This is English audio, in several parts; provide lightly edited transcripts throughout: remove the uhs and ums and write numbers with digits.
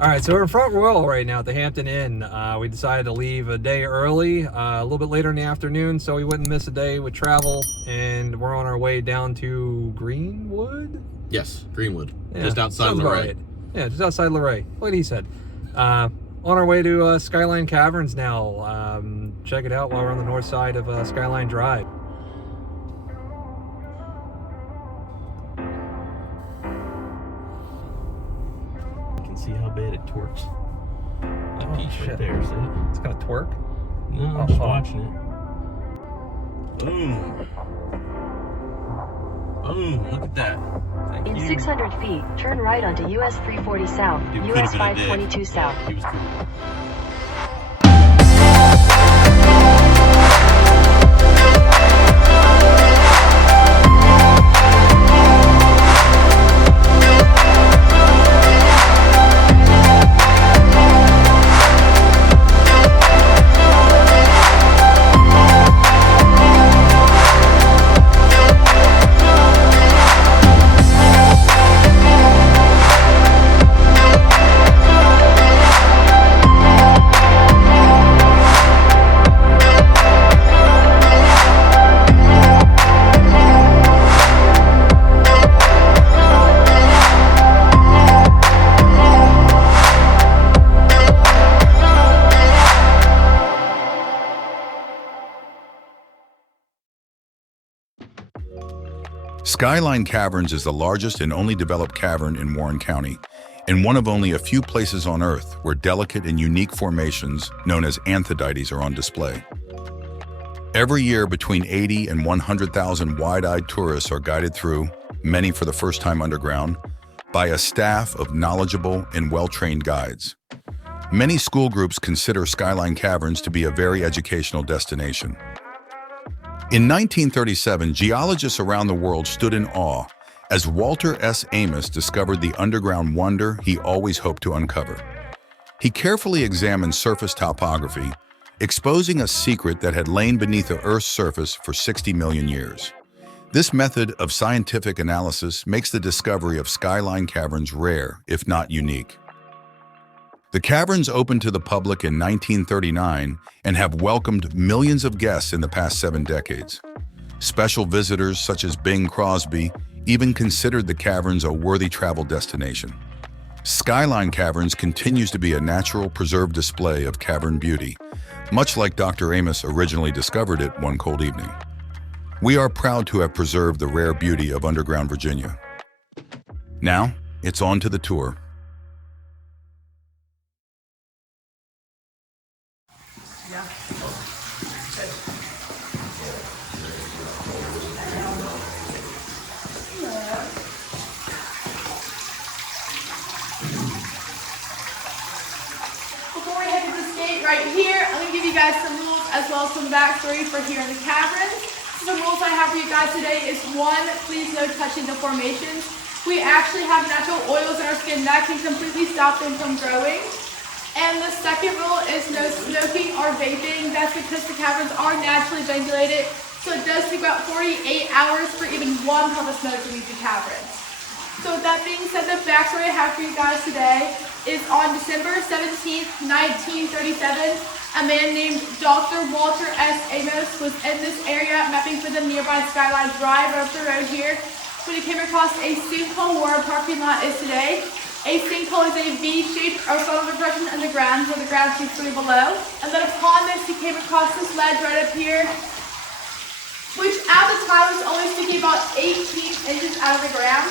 All right, so we're in Front Royal right now at the Hampton Inn. We decided to leave a day early, a little bit later in the afternoon, so we wouldn't miss a day with travel. And we're on our way down to Greenwood. Yes, Greenwood, Yeah, just outside sounds about Luray. right. Yeah, just outside Luray. What he said. On our way to Skyline Caverns now. Check it out while we're on the north side of Skyline Drive. You can see how bad it torques. That Oh, piece shit. right there, see it? It's gonna twerk. No, I'm just watching it. Boom. Boom, look at that. Thank In you. 600 feet, turn right onto US 340 South, Dude, US could've been a dick. 522 South. He was cool. Skyline Caverns is the largest and only developed cavern in Warren County, and one of only a few places on Earth where delicate and unique formations known as Anthrodites are on display. Every year, between 80 and 100,000 wide-eyed tourists are guided through, many for the first time underground, by a staff of knowledgeable and well-trained guides. Many school groups consider Skyline Caverns to be a very educational destination. In 1937, geologists around the world stood in awe as Walter S. Amos discovered the underground wonder he always hoped to uncover. He carefully examined surface topography, exposing a secret that had lain beneath the Earth's surface for 60 million years. This method of scientific analysis makes the discovery of Skyline Caverns rare, if not unique. The caverns opened to the public in 1939 and have welcomed millions of guests in the past 7 decades. Special visitors such as Bing Crosby even considered the caverns a worthy travel destination. Skyline Caverns continues to be a natural, preserved display of cavern beauty, much like Dr. Amos originally discovered it one cold evening. We are proud to have preserved the rare beauty of underground Virginia. Now, it's on to the tour. Before we head to this gate right here, I'm going to give you guys some rules as well as some backstory for here in the caverns. So the rules I have for you guys today is 1, please no touching the formations. We actually have natural oils in our skin that can completely stop them from growing. And the second rule is no smoking or vaping. That's because the caverns are naturally ventilated, so it does take about 48 hours for even one puff of smoke to leave the caverns. So with that being said, the backstory I have for you guys today is on December 17th, 1937, a man named Dr. Walter S. Amos was in this area mapping for the nearby Skyline Drive up the road here when he came across a sinkhole where our parking lot is today. A sinkhole is a V-shaped or funnel depression in the ground where the ground seems to be below. And then upon this, he came across this ledge right up here, which at the time was only sticking about 18 inches out of the ground.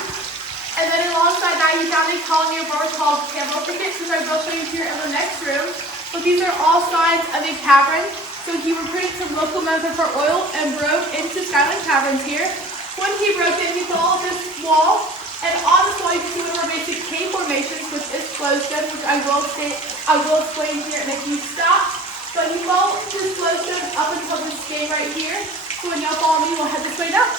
And then alongside that, he found a colony of what were called camel thickets, which I will show you here in the next room. But these are all signs of a cavern. So he recruited some local members for oil and broke into Skyline Caverns here. When he broke in, he saw this wall. And on this wall, you can see one of our basic cave formations, which is flowstone, which I will explain here in a few stops. But he followed this flowstone up until this gate right here. So when y'all follow me, we'll head this way up.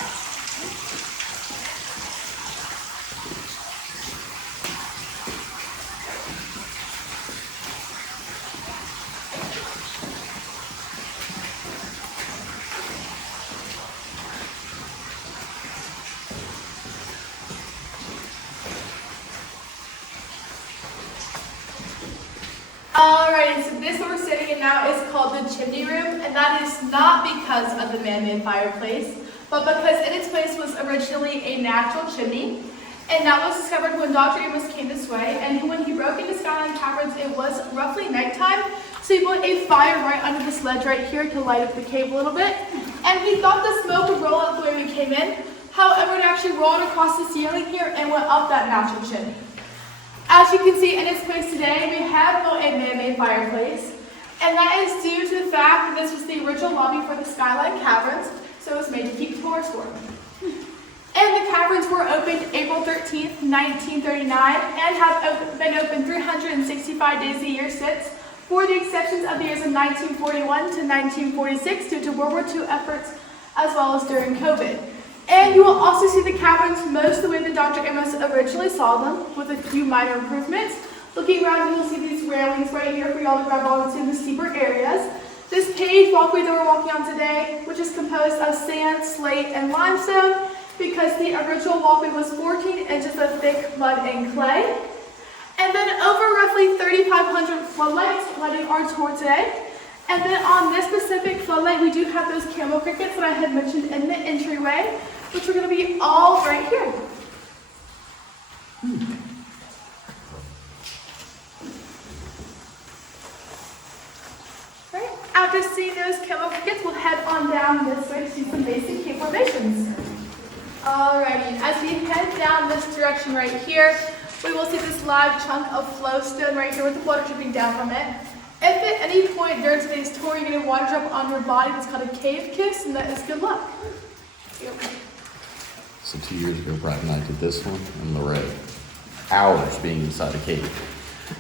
Alright, so this what we're sitting in now is called the Chimney Room, and that is not because of the man-made fireplace, but because in its place was originally a natural chimney, and that was discovered when Dr. Amos came this way, and when he broke into Skyline Caverns, it was roughly nighttime, so he put a fire right under this ledge right here to light up the cave a little bit, and he thought the smoke would roll out the way we came in. However, it actually rolled across the ceiling here and went up that natural chimney. As you can see in its place today, we have built a man-made fireplace, and that is due to the fact that this was the original lobby for the Skyline Caverns, so it was made to keep tourists warm. And the caverns were opened April 13th, 1939, and have been open 365 days a year since, for the exceptions of the years of 1941 to 1946 due to World War II efforts, as well as during COVID. And you will also see the caverns most the way that Dr. Amos originally saw them, with a few minor improvements. Looking around, you will see these railings right here for y'all to grab onto the steeper areas. This paved walkway that we're walking on today, which is composed of sand, slate, and limestone, because the original walkway was 14 inches of thick mud and clay. And then over roughly 3,500 floodlights lighting our tour today. And then on this specific floodlight, we do have those camo crickets that I had mentioned in the entryway, which are going to be all right here. Right. After seeing those camo crickets, we'll head on down this way to see some basic cave formations. Alrighty, as we head down this direction right here, we will see this large chunk of flowstone right here with the water dripping down from it. If at any point during today's tour you're getting water drop on your body, that's called a cave kiss, and that is good luck. So 2 years ago, Brad and I did this one in Lorette. Hours being inside the cave.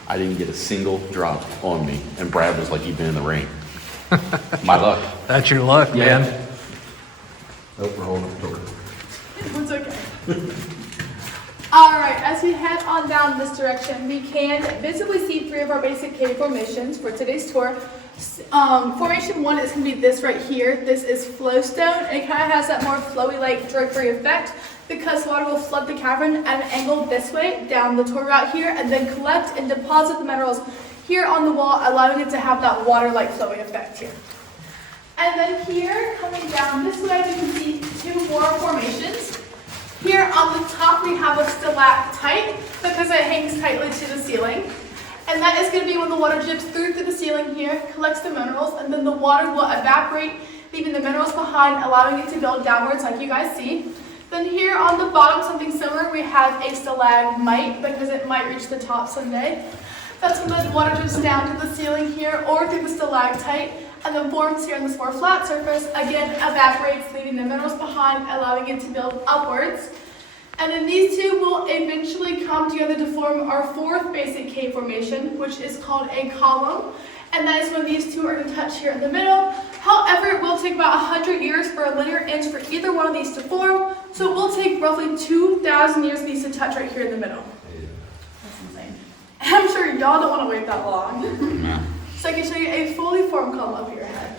I didn't get a single drop on me, and Brad was like, "You've been in the rain." My luck. That's your luck, man. Oh, we're holding up the door. It's okay. Alright, as we head on down this direction, we can visibly see three of our basic cave formations for today's tour. Formation 1 is going to be this right here. This is flowstone, and it kind of has that more flowy like drapery effect because water will flood the cavern at an angle this way down the tour route here and then collect and deposit the minerals here on the wall, allowing it to have that water-like flowing effect here. And then here, coming down this way, we can see two more formations. Here on the top, we have a stalactite because it hangs tightly to the ceiling. And that is going to be when the water drips through to the ceiling here, collects the minerals, and then the water will evaporate, leaving the minerals behind, allowing it to build downwards like you guys see. Then here on the bottom, something similar, we have a stalagmite because it might reach the top someday. That's when the water drips down to the ceiling here or through the stalactite, and then forms here on this more flat surface, again evaporates, leaving the minerals behind, allowing it to build upwards. And then these two will eventually come together to form our fourth basic cave formation, which is called a column. And that is when these two are going to touch here in the middle. However, it will take about 100 years for a linear inch for either one of these to form. So it will take roughly 2,000 years for these to touch right here in the middle. That's insane. And I'm sure y'all don't want to wait that long. No. So I can show you a fully formed column up your head.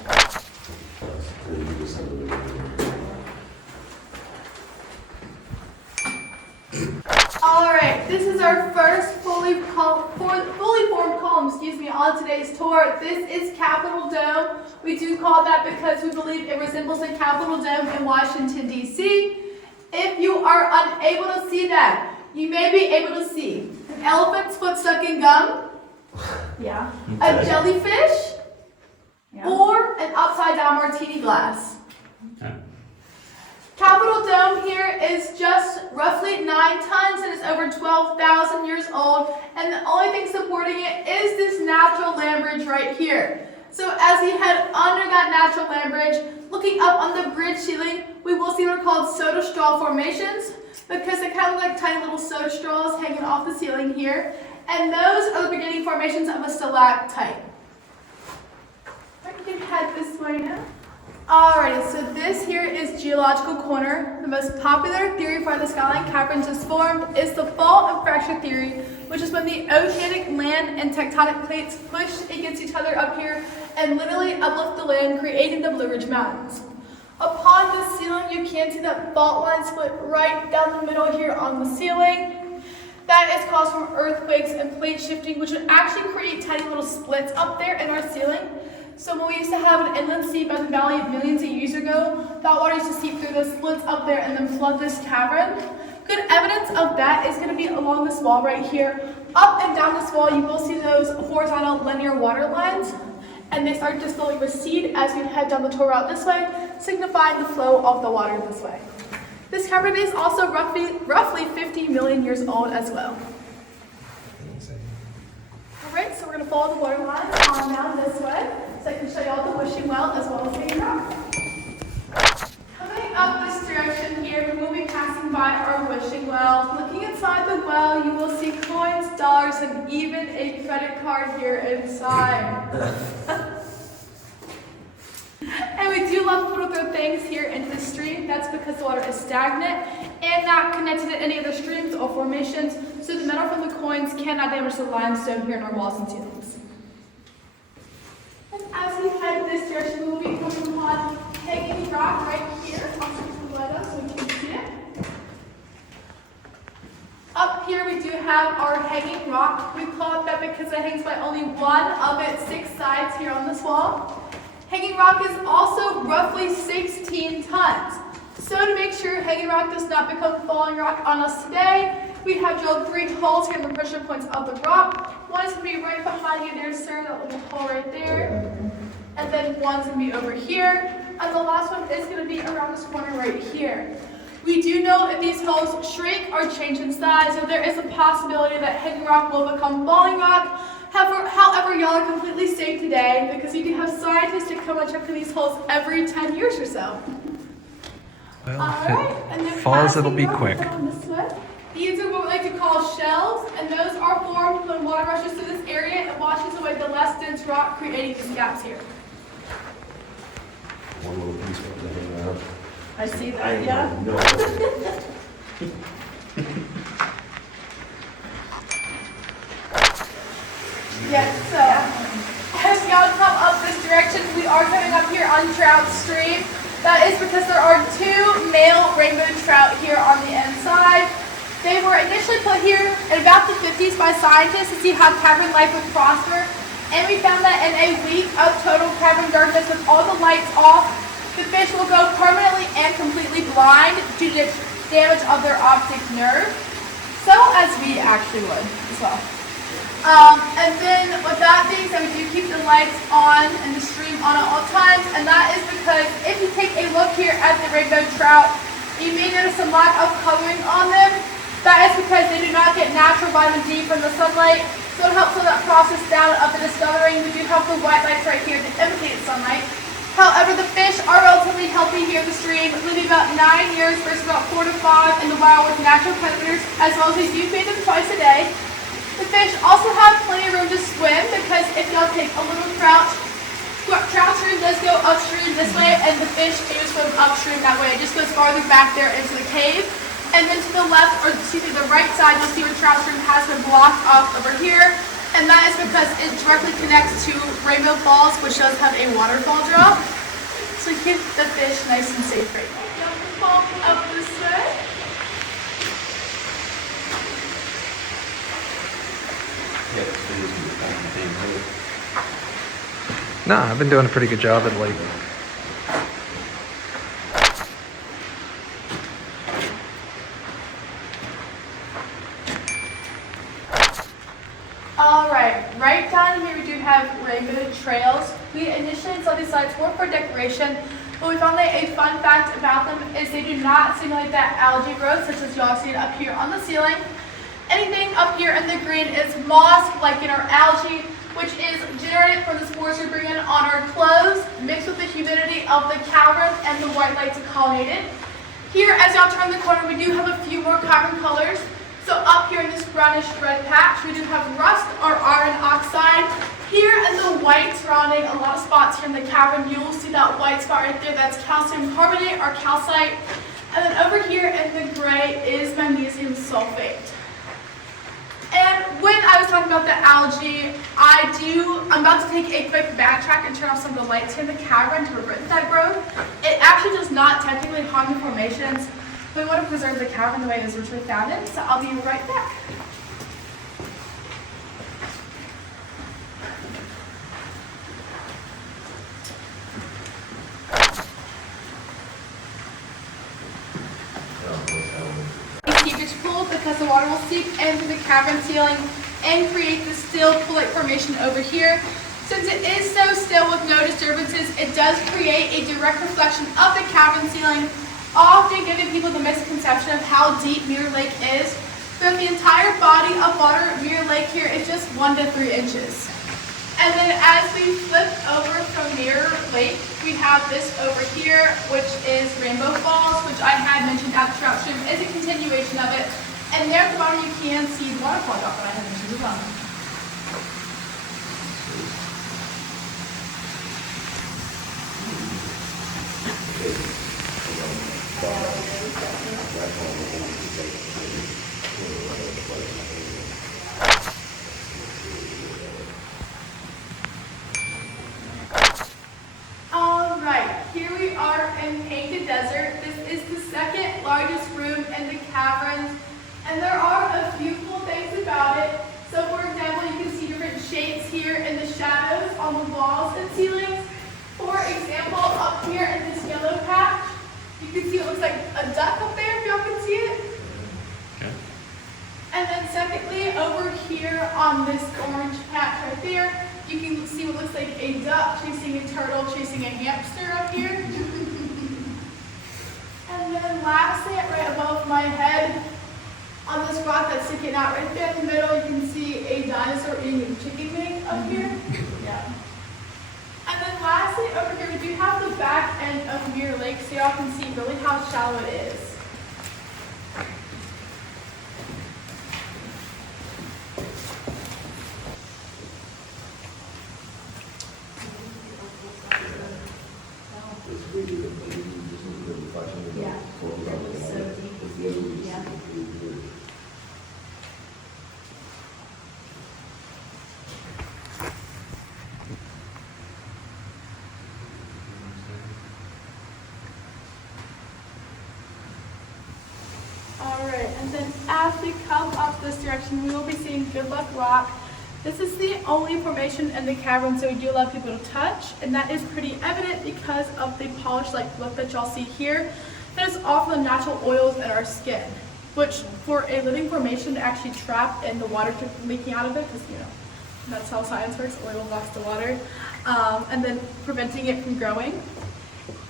Alright, this is our first fully formed column, on today's tour. This is Capitol Dome. We do call it that because we believe it resembles the Capitol Dome in Washington, D.C. If you are unable to see that, you may be able to see an elephant's foot stuck in gum, yeah, a jellyfish, or an upside-down martini glass. Capitol Dome here is just roughly 9 tons and is over 12,000 years old, and the only thing supporting it is this natural land bridge right here. So as we head under that natural land bridge, looking up on the bridge ceiling, we will see what are called soda straw formations, because they kind of look like tiny little soda straws hanging off the ceiling here, and those are the beginning formations of a stalactite. I can head this way now. Alrighty, so this here is geological corner. The most popular theory for the Skyline Caverns is formed is the fault and fracture theory, which is when the oceanic land and tectonic plates push against each other up here and literally uplift the land, creating the Blue Ridge Mountains. Upon the ceiling, you can see that fault line split right down the middle here on the ceiling. That is caused from earthquakes and plate shifting, which would actually create tiny little splits up there in our ceiling. So when we used to have an inland sea by the valley millions of years ago, that water used to seep through those splits up there and then flood this cavern. Good evidence of that is going to be along this wall right here. Up and down this wall, you will see those horizontal linear water lines, and they start to slowly recede as we head down the tour route this way, signifying the flow of the water this way. This cavern is also roughly 50 million years old as well. Alright, so we're going to follow the water lines on down this way, so I can show you all the wishing well as well as the rock. Coming up this direction here, we will be passing by our wishing well. Looking inside the well, you will see coins, dollars, and even a credit card here inside. And we do love to throw things here into the stream. That's because the water is stagnant and not connected to any other streams or formations, so the metal from the coins cannot damage the limestone here in our walls and ceilings. And as we head this direction, we will be coming upon hanging rock right here. I'll turn the light up so we can see it. Up here we do have our hanging rock. We call it that because it hangs by only one of its 6 sides here on this wall. Hanging rock is also roughly 16 tons. So to make sure hanging rock does not become falling rock on us today, we have drilled 3 holes here in the pressure points of the rock. One is going to be right behind you there, sir, that little hole right there. And then one's going to be over here. And the last one is going to be around this corner right here. We do know if these holes shrink or change in size, so there is a possibility that hanging rock will become falling rock. However, y'all are completely safe today because we do have scientists that come and check for these holes every 10 years or so. Well, if it falls, it'll be quick. These are what we like to call shells, and those are formed when water rushes through this area and washes away the less dense rock, creating these gaps here. One little piece of the hang out. I see that, yeah. No. Yes, so as y'all come up this direction, we are coming up here on Trout Stream. That is because there are 2 male rainbow trout here on the inside. They were initially put here in about the 50s by scientists to see how cavern life would prosper. And we found that in a week of total cavern darkness with all the lights off, the fish will go permanently and completely blind due to damage of their optic nerve. So as we actually would as well. And then with that being said, we do keep the lights on and the stream on at all times, and that is because if you take a look here at the rainbow trout, you may notice some lack of coloring on them. That is because they do not get natural vitamin D from the sunlight, so it helps slow that process down up to discoloring. We do have the white lights right here to imitate sunlight. However, the fish are relatively healthy here in the stream, living about 9 years versus about 4 to 5 in the wild with natural predators, as well as we do feed them twice a day. The fish also have plenty of room to swim because if y'all take a little trout stream does go upstream this way, and the fish do swim upstream that way. It just goes farther back there into the cave. And then to the left, or excuse me, the right side, you'll see where trout stream has been blocked off over here. And that is because it directly connects to Rainbow Falls, which does have a waterfall drop. So keep the fish nice and safe right now. Y'all can fall up this way. No, I've been doing a pretty good job at it lately. Alright, right down here we do have rainbow trails. We initially installed these lights more for decoration, but we found that a fun fact about them is they do not simulate that algae growth such as y'all see up here on the ceiling. Anything up here in the green is moss, lichen, or algae, which is generated from the spores we bring in on our clothes, mixed with the humidity of the cavern and the white lights pollinated. Here, as y'all turn the corner, we do have a few more cavern colors. So up here in this brownish red patch, we do have rust or iron oxide. Here in the white surrounding a lot of spots here in the cavern, you will see that white spot right there, that's calcium carbonate or calcite. And then over here in the gray is magnesium sulfate. And when I was talking about the algae, I'm about to take a quick backtrack and turn off some of the lights here in the cavern to prevent that growth. It actually does not technically harm the formations, but we want to preserve the cavern the way it was originally founded, so I'll be right back. into the cavern ceiling and create the still pool-like formation over here. Since it is so still with no disturbances, it does create a direct reflection of the cavern ceiling, often giving people the misconception of how deep Mirror Lake is. Throughout the entire body of water, Mirror Lake here is just 1 to 3 inches. And then as we flip over from Mirror Lake, we have this over here, which is Rainbow Falls, which I had mentioned at the Trout stream is a continuation of it. And there at the bottom you can see the waterfall drop that I had mentioned as well. All right, here we are in Painted Desert. This is the second largest room in the caverns, and there are a few cool things about it. So for example, you can see different shapes here in the shadows on the walls and ceilings. For example, up here in this yellow patch, you can see it looks like a duck up there, if y'all can see it. Okay. And then secondly, over here on this orange patch right there, you can see what looks like a duck chasing a turtle, chasing a hamster up here. And then lastly, right above my head, on this rock that's sticking out right there in the middle, you can see a dinosaur eating a chicken wing up here. Yeah. And then lastly, over here, we do have the back end of Mirror Lake, so y'all can see really how shallow it is. Alright, and then as we come up this direction, we will be seeing Good Luck Rock. This is the only formation in the cavern, so we do allow people to touch, and that is pretty evident because of the polished-like look that y'all see here. That is all from the natural oils in our skin, which for a living formation to actually trap in the water leaking out of it, because you know, that's how science works, oil blocks the water, and then preventing it from growing.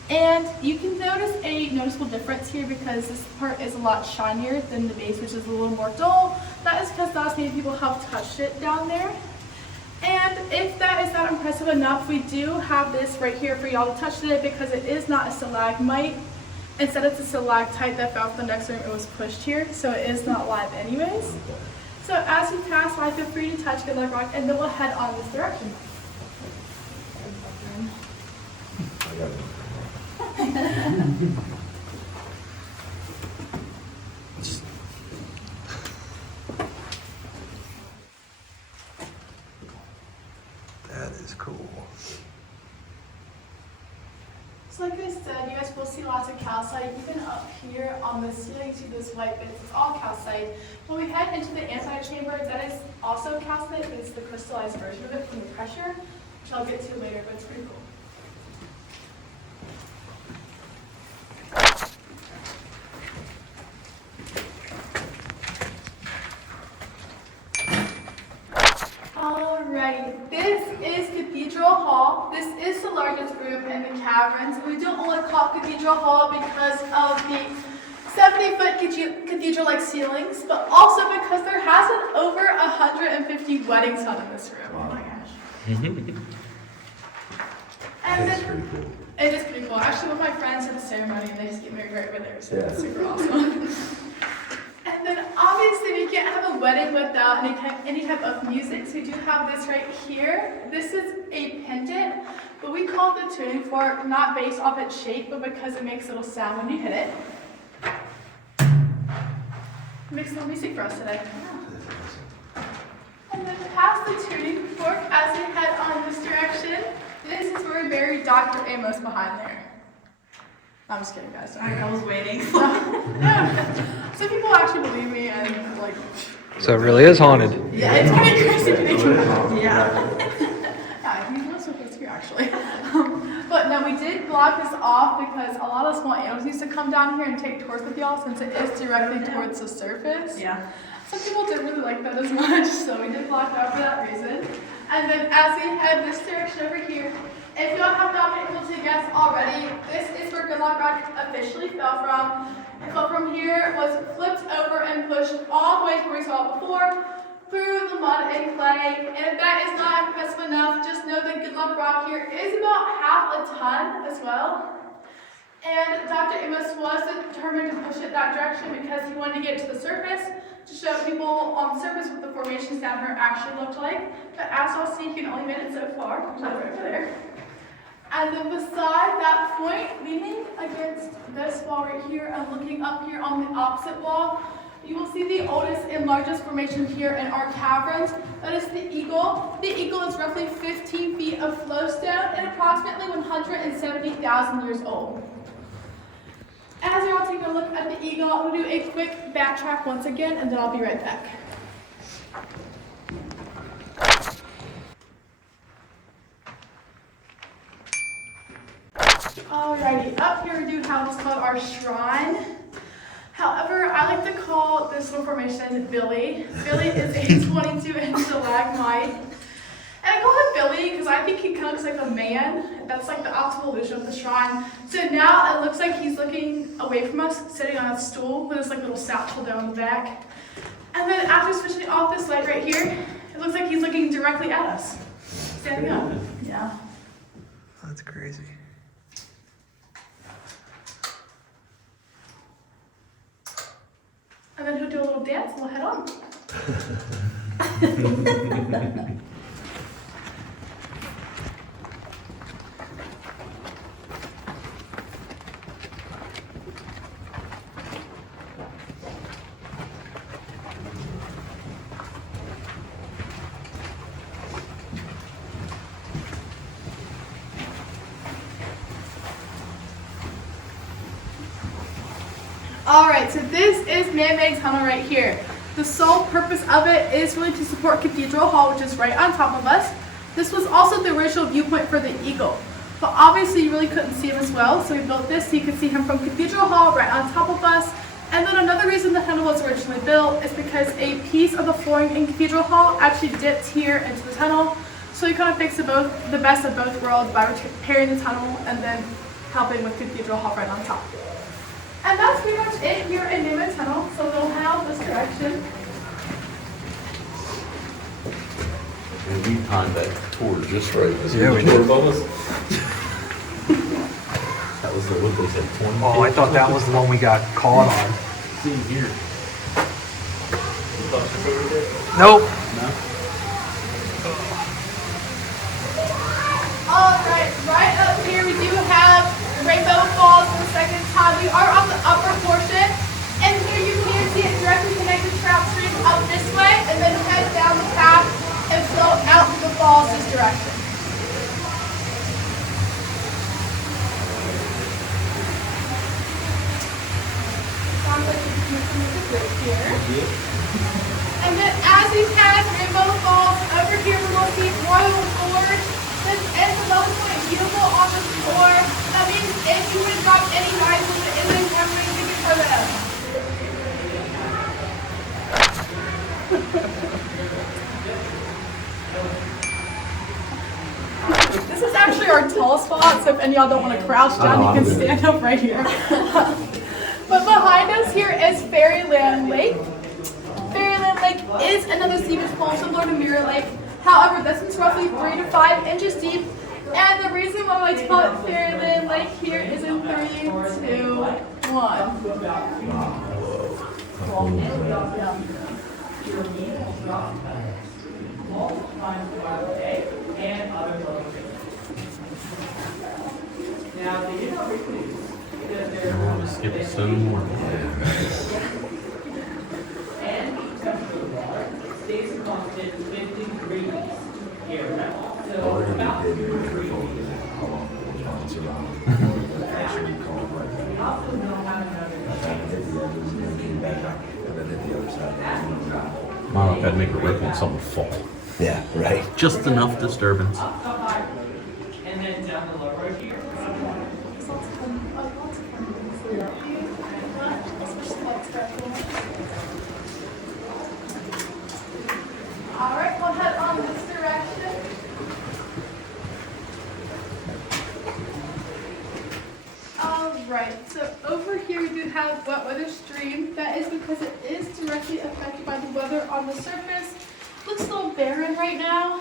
And you can notice a noticeable difference here because this part is a lot shinier than the base, which is a little more dull. That is because not as many people have touched it down there. And if that is not impressive enough, we do have this right here for y'all to touch today because it is not a stalagmite. Instead, it's a stalactite that fell from the next room. It was pushed here, so it is not live anyways. So as we pass by, feel free to touch Good Luck Rock, and then we'll head on this direction. That is cool. So like I said, you guys will see lots of calcite. Even up here on the ceiling, you see those white bits. It's all calcite. When we head into the Anthrodite chamber, that is also calcite, but it's the crystallized version of it from the pressure, which I'll get to later, but it's pretty cool. Alrighty, this is Cathedral Hall. This is the largest room in the caverns. We don't only call it Cathedral Hall because of the 70-foot cathedral-like ceilings, but also because there has been over 150 weddings held in this room. Oh my gosh. And That's pretty cool. It is pretty cool. Actually, one of my friends had a ceremony and they just get married right over there, so that's super awesome. And then obviously we can't have a wedding without any type of music, so we do have this right here. This is a pendant, but we call it the tuning fork, not based off its shape, but because it makes a little sound when you hit it. It makes a little music for us today. And then past the tuning fork, as we head on this direction, this is where we bury Dr. Amos behind there. I'm just kidding, guys. I was waiting. No. Some people actually believe me and like. So it really is haunted. Yeah, it's kind of crazy to think about. Yeah. Yeah, he's not supposed to here actually. But no, we did block this off because a lot of small animals used to come down here and take tours with y'all since it is directly towards the surface. Yeah. Some people didn't really like that as much, so we did block it out for that reason. And then as we head this direction over here, if y'all have not been able to guess already, this is where Good Luck Rock officially fell from. It fell from here, was flipped over and pushed all the way to where we saw it before, through the mud and clay. And if that is not impressive enough, just know that Good Luck Rock here is about half a ton as well. And Dr. Amos was determined to push it that direction because he wanted to get to the surface to show people on the surface what the formations down here actually looked like. But as y'all see, you can only made it so far, right over there. And then beside that point, leaning against this wall right here and looking up here on the opposite wall, you will see the oldest and largest formation here in our caverns. That is the Eagle. The Eagle is roughly 15 feet of flowstone and approximately 170,000 years old. As you're all taking a look at the Eagle, I'm going to do a quick backtrack once again, and then I'll be right back. Alrighty, up here we do have what's called our shrine. However, I like to call this little formation Billy. Billy is a 22-inch stalagmite. And I call him Billy because I think he kind of looks like a man. That's like the optimal illusion of the shrine. So now it looks like he's looking away from us, sitting on a stool with his like little satchel down the back. And then after switching off this light right here, it looks like he's looking directly at us. Standing up. Yeah. That's crazy. And then he'll do a little dance and we'll head on. Alright, so this is man-made tunnel right here. The sole purpose of it is really to support Cathedral Hall, which is right on top of us. This was also the original viewpoint for the Eagle, but obviously you really couldn't see him as well, so we built this so you could see him from Cathedral Hall right on top of us. And then another reason the tunnel was originally built is because a piece of the flooring in Cathedral Hall actually dipped here into the tunnel, so you kind of fixed the best of both worlds by repairing the tunnel and then helping with Cathedral Hall right on top. And that's pretty much it here in Newman Tunnel, so we'll head out this direction. And we timed that tour just right. Yeah, we did. That was the, what they said, 20. Oh, I thought that was the one we got caught on. See here. You thought you figured it? Nope. No? Alright, right up here we do have Rainbow Falls for the second time. We are on the upper portion, and here you can see it directly connected to Trout Stream up this way, and then head down the path and flow out to the falls this direction. Sounds like you can see the bridge here. Yep. And then as we pass Rainbow Falls, over here we will see Royal Gorge. This is the lowest point viewable on the floor. That means if you would drop any knives with it in the camera, you can put it up. This is actually our tall spot, so if any of y'all don't want to crouch down, you can stand up right here. But behind us here is Fairyland Lake. Fairyland Lake is another seepage pool similar to Mirror Lake. However, this one's roughly 3 to 5 inches deep. And the reason why I like to call it Fairyland Lake here is in 3, 2, 1. I want to skip some more. Mom, I've got to make a ripple and something fall. Yeah, right. Just enough disturbance. And then down the lower here. have wet weather stream. That is because it is directly affected by the weather on the surface. Looks a little barren right now.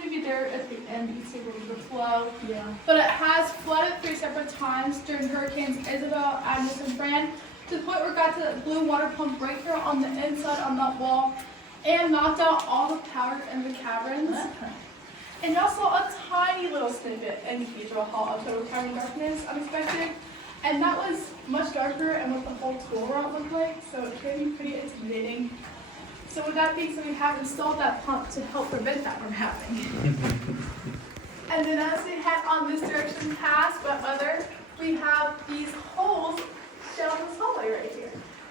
Maybe there at the end you can see a little bit of flow. Yeah. But it has flooded 3 separate times during Hurricanes Isabel, Agnes, and Fran, to the point where it got to that blue water pump right here on the inside on that wall and knocked out all the power in the caverns. And y'all saw a tiny little snippet in Cathedral Hall of total tiny darkness, unexpected. And that was much darker and what the whole tool route looked like, so it can be pretty intimidating. So with that being said, we have installed that pump to help prevent that from happening. And then as we head on this direction past wet weather, we have these holes down this hallway right here.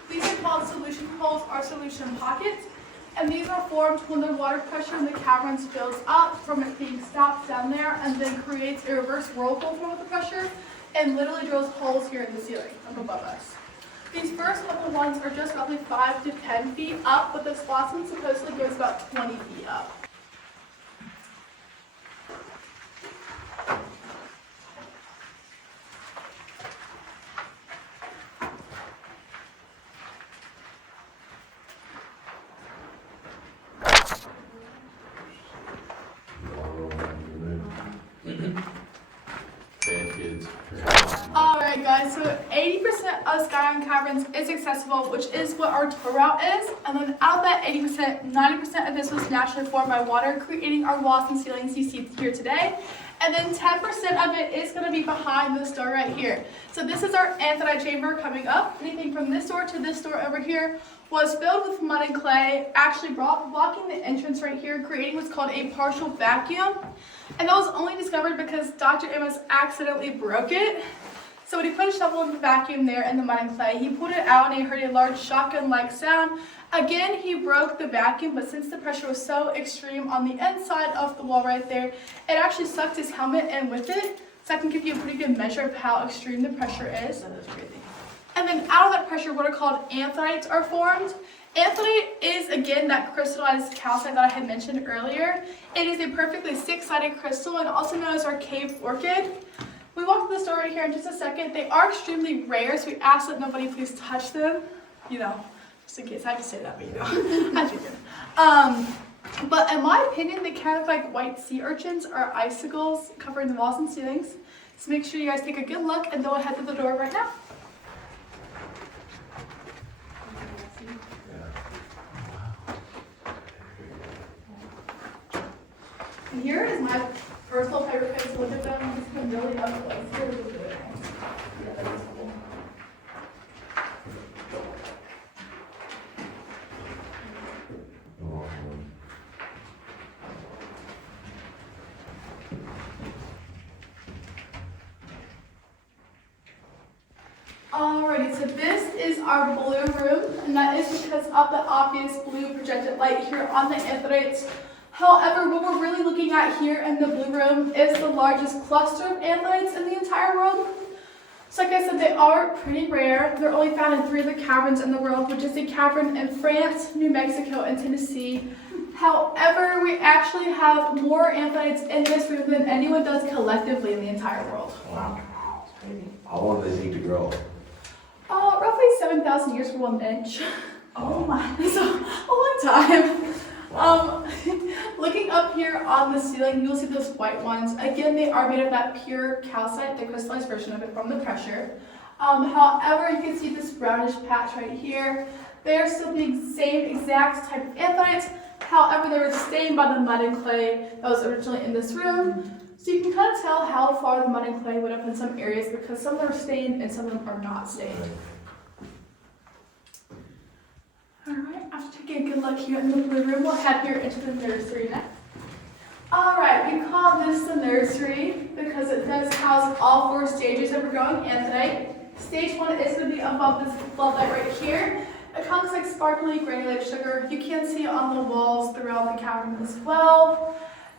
These are called solution holes or solution pockets. And these are formed when the water pressure in the caverns builds up from it being stopped down there and then creates a reverse whirlpool from the pressure and literally drills holes here in the ceiling up above us. These first couple ones are just roughly 5 to 10 feet up, but this last one supposedly goes about 20 feet up. Alright guys, so 80% of Skyline Caverns is accessible, which is what our tour route is. And then out of that 80%, 90% of this was naturally formed by water, creating our walls and ceilings you see here today. And then 10% of it is going to be behind this door right here. So this is our Anthrodite chamber coming up. Anything from this door to this door over here was filled with mud and clay, actually blocking the entrance right here, creating what's called a partial vacuum. And that was only discovered because Dr. Amos accidentally broke it. So when he put a shovel in the vacuum there in the mud and clay, he pulled it out and he heard a large shotgun-like sound. Again, he broke the vacuum, but since the pressure was so extreme on the inside of the wall right there, it actually sucked his helmet in with it. So I can give you a pretty good measure of how extreme the pressure is. And then out of that pressure, what are called anthodites are formed. Anthodite is, again, that crystallized calcite that I had mentioned earlier. It is a perfectly six-sided crystal and also known as our cave orchid. We walk through the store right here in just a second. They are extremely rare, so we ask that nobody please touch them. You know, just in case I have to say that, but you know, I figured. But in my opinion, they kind of like white sea urchins or icicles covering the walls and ceilings. So make sure you guys take a good look and then we'll head to the door right now. And here is my personal favorite place to look at them. It's been really up close. Here we go. Yeah, that is cool. Alrighty, so this is our blue room, and that is because of the obvious blue projected light here on the anthodites. However, what we're really looking at here in the blue room is the largest cluster of anthodites in the entire world. So like I said, they are pretty rare. They're only found in 3 of the caverns in the world, which is a cavern in France, New Mexico, and Tennessee. However, we actually have more anthodites in this room than anyone does collectively in the entire world. Wow. How long do they take to grow? Roughly 7,000 years for 1 inch. Oh my, so a long time. Looking up here on the ceiling, you'll see those white ones. Again, they are made of that pure calcite, the crystallized version of it from the pressure. However, you can see this brownish patch right here. They are still the same exact type of anthodites. However, they were stained by the mud and clay that was originally in this room. So you can kind of tell how far the mud and clay went up in some areas because some of them are stained and some of them are not stained. Alright, after taking a good look here in the blue room, we'll head here into the nursery next. Alright, we call this the nursery because it does house all 4 stages of growing anthodite. Stage 1 is going to be above this floodlight right here. It comes like sparkly granulated sugar. You can see it on the walls throughout the cavern as well.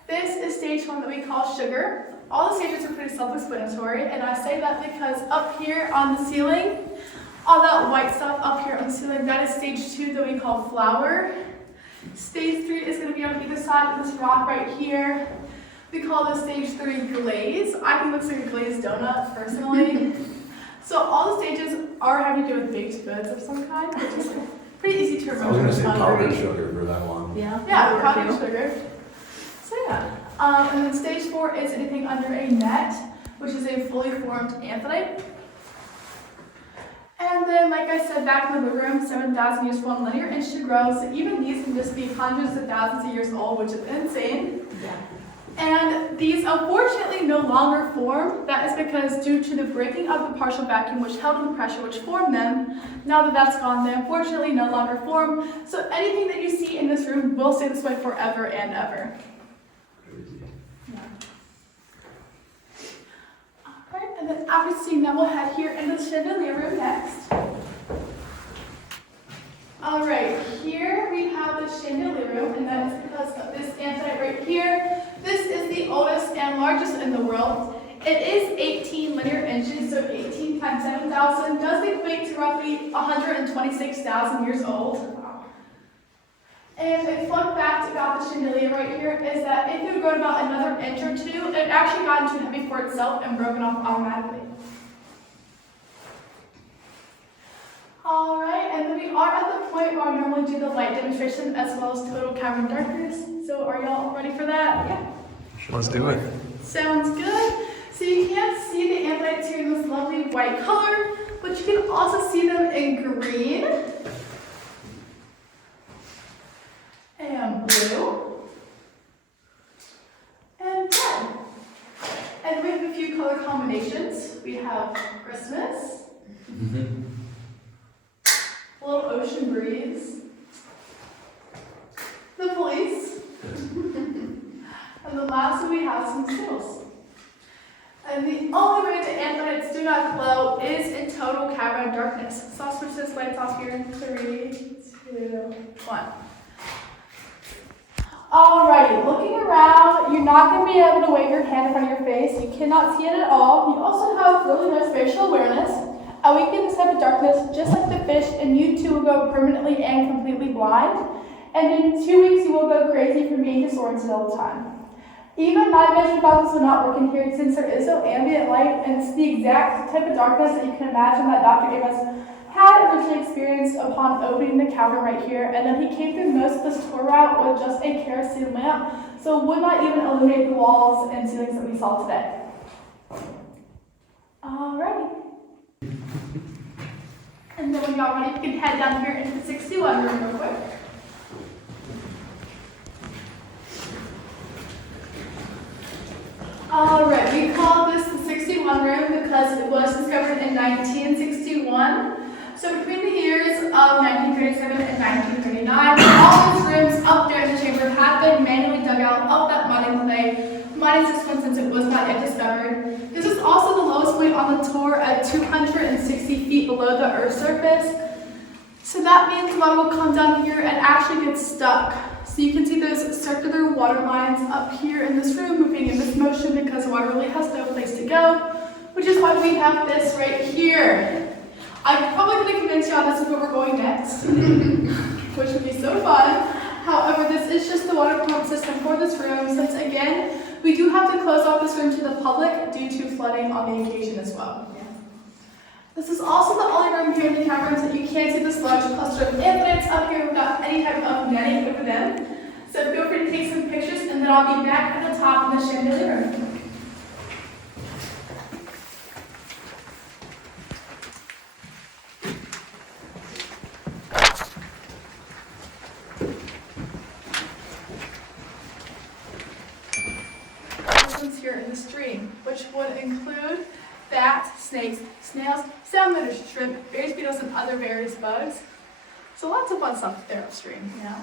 This is stage 1 that we call sugar. All the stages are pretty self-explanatory, and I say that because up here on the ceiling, all that white stuff up here on the ceiling, that is stage 2 that we call flour. Stage 3 is going to be on either side of this rock right here. We call this stage 3 glaze. I think it looks like a glazed donut, personally. So all the stages are having to do with baked goods of some kind, which is like pretty easy to I was remember. gonna say powdered sugar for that one. Yeah, powdered sugar. So yeah, and then stage 4 is anything under a net, which is a fully formed Anthrodite. And then, like I said, back in the room, 7,000 years for 1 linear inch to grow. So even these can just be hundreds of thousands of years old, which is insane. Yeah. And these unfortunately no longer form. That is because due to the breaking of the partial vacuum which held the pressure which formed them, now that that's gone, they unfortunately no longer form. So anything that you see in this room will stay this way forever and ever. Yeah. Alright, and then after seeing that, we'll head here into the Chandelier Room next. Alright, here we have the Chandelier Room, and that is because of this Anthrodite right here. This is the oldest and largest in the world. It is 18 linear inches, so 18 times 7,000 does equate to roughly 126,000 years old. And a fun fact about the chandelier right here is that if it had grown about another inch or two, it actually got too heavy for itself and broken off automatically. Alright, and then we are at the point where I normally do the light demonstration as well as total cavern darkness. So are y'all ready for that? Yeah. Let's do it. Sounds good. So you can't see the anthodites here in this lovely white color, but you can also see them in green and blue and red. And we have a few color combinations. We have Christmas, a little ocean breeze, the police, and the last one we have some seals. And the only way the anthodites do not glow is in total cavern darkness. So I'll switch this lights off here in 3, 2, 1. Alrighty, looking around, you're not going to be able to wave your hand in front of your face. You cannot see it at all. You also have really nice spatial awareness. A week in this type of darkness, just like the fish, and you too will go permanently and completely blind. And in 2 weeks, you will go crazy from being disoriented all the time. Even night vision goggles will not work in here since there is no ambient light, and it's the exact type of darkness that you can imagine that Dr. Amos had originally experienced upon opening the cavern right here, and then he came through most of this tour route with just a kerosene lamp, so it would not even illuminate the walls and ceilings that we saw today. Alrighty. And then when y'all ready, you can head down here into the 61 room real quick. Alright, we call this the 61 room because it was discovered in 1961. So between the years of 1937 and 1939, all these rooms up there in the chamber have been manually dug out of that mud and clay, minus this one since it was not yet discovered. This is also the lowest point on the tour at 260 feet below the Earth's surface. So that means water will come down here and actually get stuck. So you can see those circular water lines up here in this room moving in this motion because water really has no place to go, which is why we have this right here. I'm probably going to convince y'all this is where we're going next, which would be so fun. However, this is just the water pump system for this room, since again, we do have to close off this room to the public due to flooding on the occasion as well. This is also the only room here in the caverns that you can't see this large cluster of anthodites up here without any type of netting over them. So feel free to take some pictures, and then I'll be back at the top in the Chandelier Room. Here in the stream, which would include bats, snakes, snails, salamanders, shrimp, berries, beetles, and other various bugs. So lots of fun stuff there upstream. Yeah.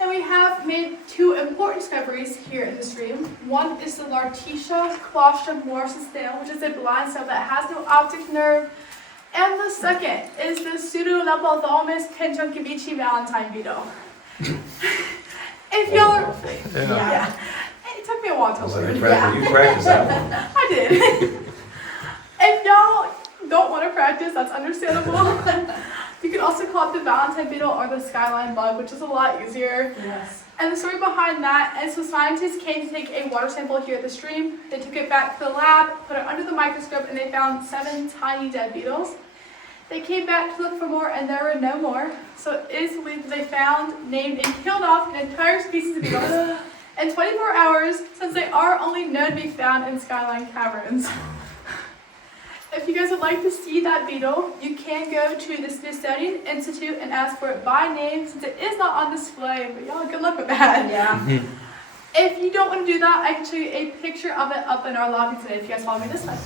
And we have made 2 important discoveries here in the stream. One is the Lartetia claustrum morris snail, which is a blind snail that has no optic nerve. And the second is the Pseudolepothalmus conjunctivici valentine beetle. If y'all are... Yeah. It took me a while to learn. You practiced that one. I did. If y'all don't want to practice, that's understandable. You can also call it the Valentine beetle or the skyline bug, which is a lot easier. Yes. And the story behind that is so scientists came to take a water sample here at the stream. They took it back to the lab, put it under the microscope, and they found 7 tiny dead beetles. They came back to look for more, and there were no more. So it is believed that they found, named, and killed off an entire species of beetles in 24 hours, since they are only known to be found in Skyline Caverns. If you guys would like to see that beetle, you can go to the Smithsonian Institute and ask for it by name, since it is not on display. But y'all, good luck with that. Yeah. If you don't want to do that, I can show you a picture of it up in our lobby today if you guys follow me this way.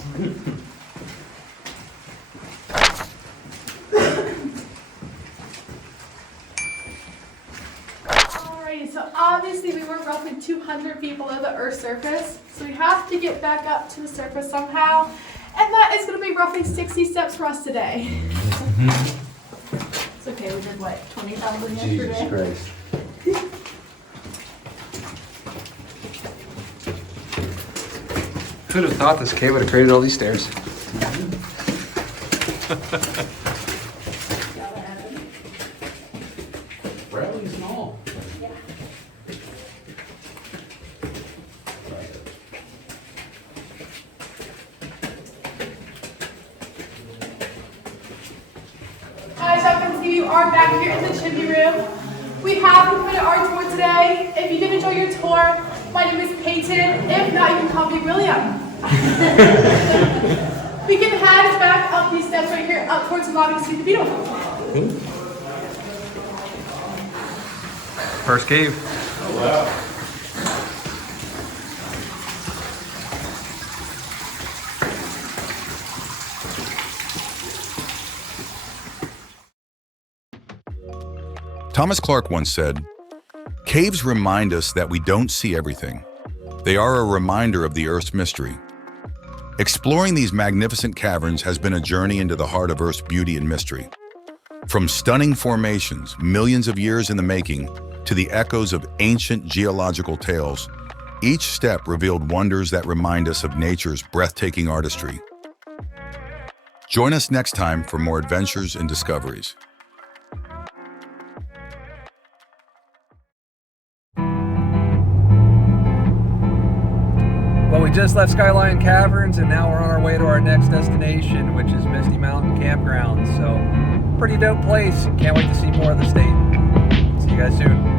Alrighty, so obviously we were roughly 200 feet below the Earth's surface, so we have to get back up to the surface somehow. And that is going to be roughly 60 steps for us today. It's okay, we did what, 20,000 yesterday? Christ. Who'd have thought this cave would have created all these stairs? Bradley's and all. As y'all can see, we are back here in the Chimney Room. We have completed our tour today. If you did enjoy your tour, my name is Peyton. If not, you can call me William. We can head back up these steps right here, up towards the lobby to see the beetle. First cave. Thomas Clark once said, "Caves remind us that we don't see everything. They are a reminder of the Earth's mystery." Exploring these magnificent caverns has been a journey into the heart of Earth's beauty and mystery. From stunning formations, millions of years in the making, to the echoes of ancient geological tales, each step revealed wonders that remind us of nature's breathtaking artistry. Join us next time for more adventures and discoveries. Well, we just left Skyline Caverns and now we're on our way to our next destination, which is Misty Mountain Campground. So, pretty dope place. Can't wait to see more of the state. See you guys soon.